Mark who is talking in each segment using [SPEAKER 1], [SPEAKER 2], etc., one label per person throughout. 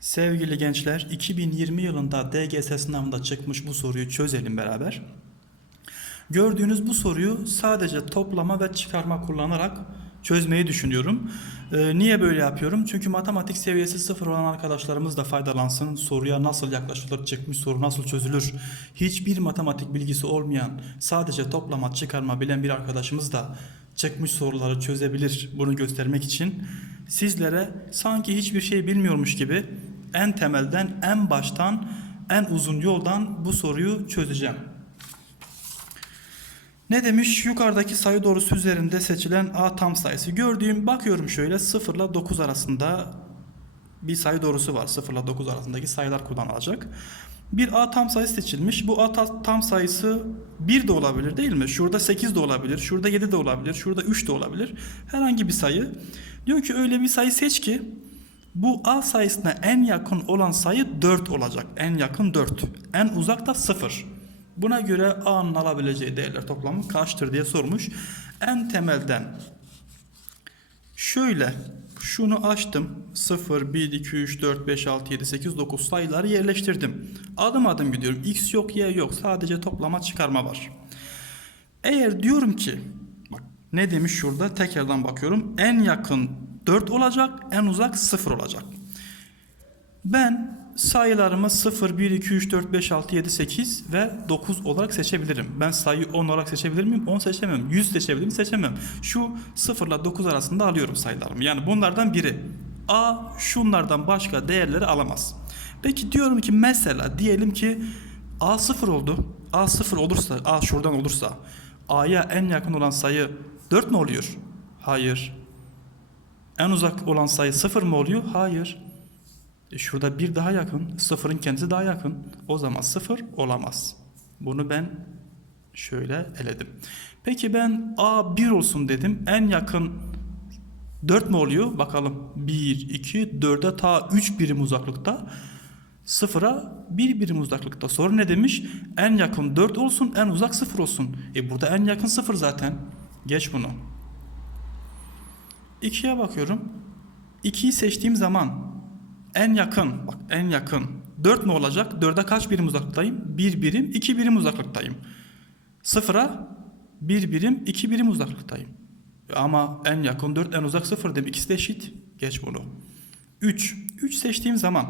[SPEAKER 1] Sevgili gençler, 2020 yılında DGS sınavında çıkmış bu soruyu çözelim beraber. Gördüğünüz bu soruyu sadece toplama ve çıkarma kullanarak çözmeyi düşünüyorum. Ee, niye böyle yapıyorum? Çünkü matematik seviyesi sıfır olan arkadaşlarımız da faydalansın. Soruya nasıl yaklaşılır, çıkmış soru nasıl çözülür? Hiçbir matematik bilgisi olmayan, sadece toplama, çıkarma bilen bir arkadaşımız da çıkmış soruları çözebilir. Bunu göstermek için sizlere sanki hiçbir şey bilmiyormuş gibi en temelden, en baştan, en uzun yoldan bu soruyu çözeceğim. Ne demiş? Yukarıdaki sayı doğrusu üzerinde seçilen A tam sayısı. Gördüğüm bakıyorum şöyle 0 ile 9 arasında bir sayı doğrusu var. 0 ile 9 arasındaki sayılar kullanılacak. Bir A tam sayısı seçilmiş. Bu A ta- tam sayısı 1 de olabilir değil mi? Şurada 8 de olabilir. Şurada 7 de olabilir. Şurada 3 de olabilir. Herhangi bir sayı. Diyor ki öyle bir sayı seç ki bu A sayısına en yakın olan sayı 4 olacak. En yakın 4. En uzak da 0. Buna göre A'nın alabileceği değerler toplamı kaçtır diye sormuş. En temelden şöyle şunu açtım. 0, 1, 2, 3, 4, 5, 6, 7, 8, 9 sayıları yerleştirdim. Adım adım gidiyorum. X yok, Y yok. Sadece toplama çıkarma var. Eğer diyorum ki bak ne demiş şurada tekrardan bakıyorum. En yakın 4 olacak, en uzak 0 olacak. Ben sayılarımı 0, 1, 2, 3, 4, 5, 6, 7, 8 ve 9 olarak seçebilirim. Ben sayıyı 10 olarak seçebilir miyim? 10 seçemem. 100 seçebilir miyim? Seçemem. Şu 0 ile 9 arasında alıyorum sayılarımı. Yani bunlardan biri. A şunlardan başka değerleri alamaz. Peki diyorum ki mesela diyelim ki A 0 oldu. A 0 olursa, A şuradan olursa A'ya en yakın olan sayı 4 mü oluyor? Hayır. En uzak olan sayı 0 mı oluyor? Hayır. Şurada bir daha yakın. Sıfırın kendisi daha yakın. O zaman sıfır olamaz. Bunu ben şöyle eledim. Peki ben A 1 olsun dedim. En yakın 4 mü oluyor? Bakalım. 1, 2, 4'e ta 3 birim uzaklıkta. Sıfıra 1 birim uzaklıkta. Soru ne demiş? En yakın 4 olsun, en uzak 0 olsun. E burada en yakın 0 zaten. Geç bunu. 2'ye bakıyorum. 2'yi seçtiğim zaman en yakın, bak en yakın 4 mü olacak? 4'e kaç birim uzaklıktayım? 1 birim, 2 birim uzaklıktayım. 0'a 1 birim, 2 birim uzaklıktayım. Ama en yakın 4, en uzak 0 dedim. İkisi de eşit. Geç bunu. 3. 3 seçtiğim zaman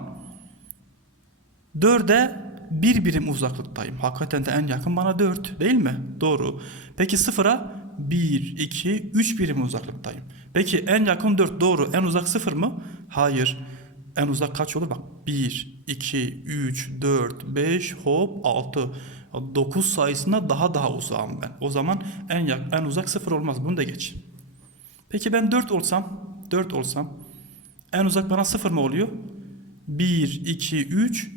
[SPEAKER 1] 4'e 1 birim uzaklıktayım. Hakikaten de en yakın bana 4 değil mi? Doğru. Peki 0'a 1, 2, 3 birim uzaklıktayım. Peki en yakın 4 doğru. En uzak 0 mı? Hayır. En uzak kaç olur? Bak 1, 2, 3, 4, 5, hop 6. 9 sayısında daha daha uzağım ben. O zaman en yak en uzak 0 olmaz. Bunu da geç. Peki ben 4 olsam, 4 olsam en uzak bana 0 mı oluyor? 1, 2, 3,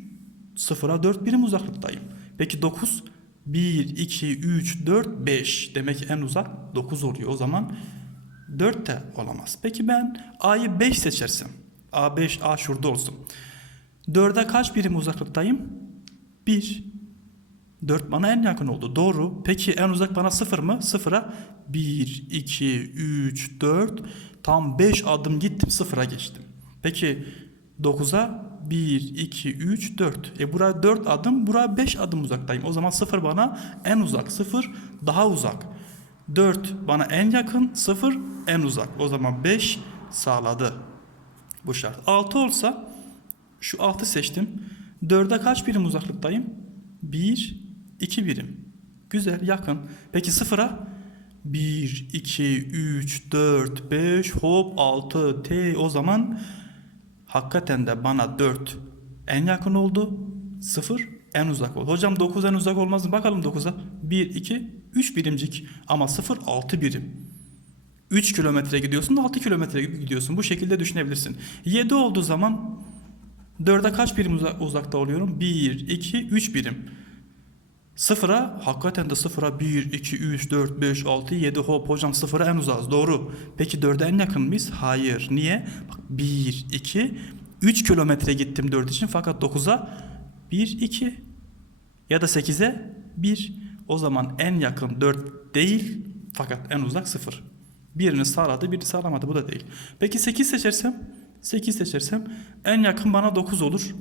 [SPEAKER 1] 0'a 4 birim uzaklıktayım. Peki 9, 1, 2, 3, 4, 5. Demek en uzak 9 oluyor. O zaman 4 de olamaz. Peki ben A'yı 5 seçersem. A5, A şurada olsun. 4'e kaç birim uzaklıktayım? 1. 4 bana en yakın oldu. Doğru. Peki en uzak bana 0 mı? 0'a 1, 2, 3, 4. Tam 5 adım gittim 0'a geçtim. Peki 9'a 1, 2, 3, 4. E buraya 4 adım, buraya 5 adım uzaktayım. O zaman 0 bana en uzak. 0 daha uzak. 4 bana en yakın, 0 en uzak. O zaman 5 sağladı. Bu şart. 6 olsa şu 6 seçtim. 4'e kaç birim uzaklıktayım? 1, 2 birim. Güzel, yakın. Peki 0'a? 1, 2, 3, 4, 5, hop 6, T. O zaman hakikaten de bana 4 en yakın oldu. 0 en uzak oldu. Hocam 9 en uzak olmaz mı? Bakalım 9'a. 1, 2, 3 birimcik. Ama 0, 6 birim. 3 kilometre gidiyorsun 6 kilometre gidiyorsun. Bu şekilde düşünebilirsin. 7 olduğu zaman 4'e kaç birim uza- uzakta oluyorum? 1, 2, 3 birim. Sıfıra hakikaten de sıfıra 1, 2, 3, 4, 5, 6, 7 hop hocam sıfıra en uzağız doğru. Peki 4'e en yakın mıyız? Hayır. Niye? Bak 1, 2, 3 kilometre gittim 4 için fakat 9'a 1, 2 ya da 8'e 1. O zaman en yakın 4 değil fakat en uzak 0. Birini sağladı birini sağlamadı bu da değil. Peki 8 seçersem 8 seçersem en yakın bana 9 olur.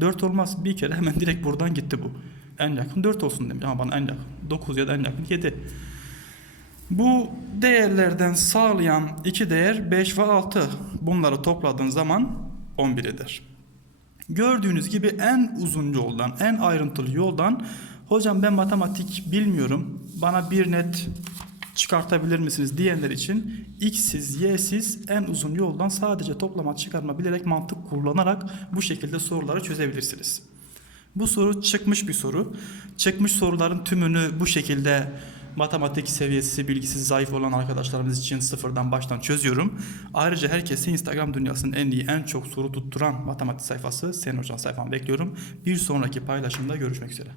[SPEAKER 1] 4 olmaz. Bir kere hemen direkt buradan gitti bu. En yakın 4 olsun demiş ama bana en yakın 9 ya da en yakın 7. Bu değerlerden sağlayan iki değer 5 ve 6. Bunları topladığın zaman 11 eder. Gördüğünüz gibi en uzun yoldan, en ayrıntılı yoldan hocam ben matematik bilmiyorum. Bana bir net çıkartabilir misiniz diyenler için x'siz, y'siz en uzun yoldan sadece toplama çıkarma bilerek mantık kullanarak bu şekilde soruları çözebilirsiniz. Bu soru çıkmış bir soru. Çıkmış soruların tümünü bu şekilde matematik seviyesi bilgisi zayıf olan arkadaşlarımız için sıfırdan baştan çözüyorum. Ayrıca herkese Instagram dünyasının en iyi, en çok soru tutturan matematik sayfası Sen Hocam sayfamı bekliyorum. Bir sonraki paylaşımda görüşmek üzere.